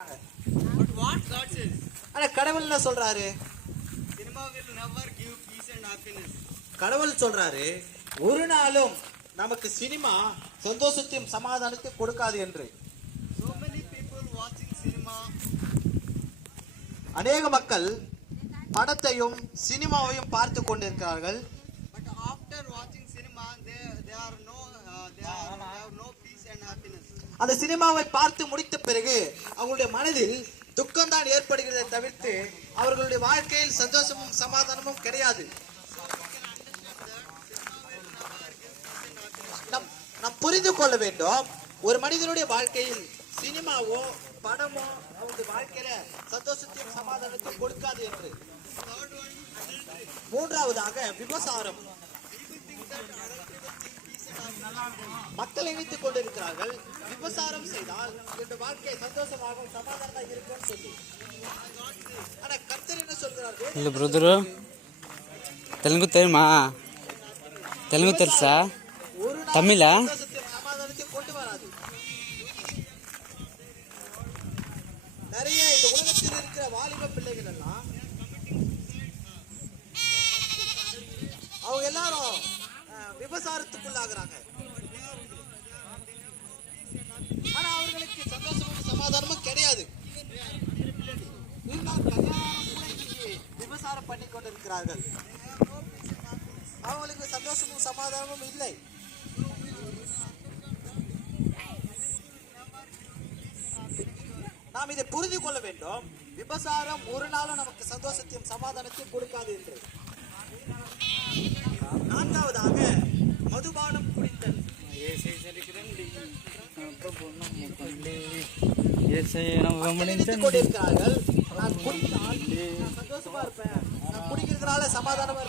But what God says? ஆனா கடவுள் என்ன சொல்றாரு? Cinema will never give peace and happiness. கடவுள் சொல்றாரு ஒரு நாளும் நமக்கு சினிமா சந்தோஷத்தையும் சமாதானத்தையும் கொடுக்காது என்று. So many people watching cinema. அநேக மக்கள் படத்தையும் சினிமாவையும் பார்த்து கொண்டிருக்கிறார்கள். But after watching cinema, they have no peace and happiness. அந்த சினிமாவை பார்த்து முடித்த பிறகு அவங்களுடைய மனதில் துக்கம் தான் ஏற்படுகிறதை தவிர்த்து அவர்களுடைய வாழ்க்கையில் சந்தோஷமும் சமாதானமும் கிடையாது. நாம் புரிந்து கொள்ள வேண்டும், ஒரு மனிதனுடைய வாழ்க்கையில் சினிமாவோ படமோ அவருடைய வாழ்க்கையில சந்தோஷத்தையும் சமாதானத்தையும் கொடுக்காது என்று. மூன்றாவதாக விபசாரம். மக்கள் நினைத்துக் கொண்டிருக்கிறார்கள் விபசாரம் செய்தால் இந்த வாழ்க்கை சந்தோஷமாக சமாதானமாக இருக்கும் சொல்லி. ஆனா கர்த்தர் என்ன சொல்கிறார்? இல்ல బ్రదరు తెలుగు தெரியுமா? తెలుగు తెలుసా? தமிழா? சமாதானத்தை கொண்டு வராது. நிறைய இந்த உலகத்தில் இருக்கிற வாலிப பிள்ளைகள் எல்லாம் அவங்க எல்லாரும் விபசாரத்துக்குள்ளாகிறாங்க. ஆனா அவர்களுக்கு சந்தோஷமும் சமாதானமும் கிடையாது. விபசாரம் பண்ணி கொண்டிருக்கிறார்கள். அவங்களுக்கு சந்தோஷமும் சமாதானமும் இல்லை. நாம் இதை புரிந்து கொள்ள வேண்டும். விபசாரம் ஒரு நாளும் நமக்கு சந்தோஷத்தையும் சமாதானத்தையும் கொடுக்காது என்று. நான்காவதாக மதுபானம் குடித்தல். கொண்டிருக்கிறார்கள் நான் குடித்தால் நான் சந்தோஷமா இருப்பேன், நான் குடிக்கிறதுனால சமாதானமா இருப்பேன்.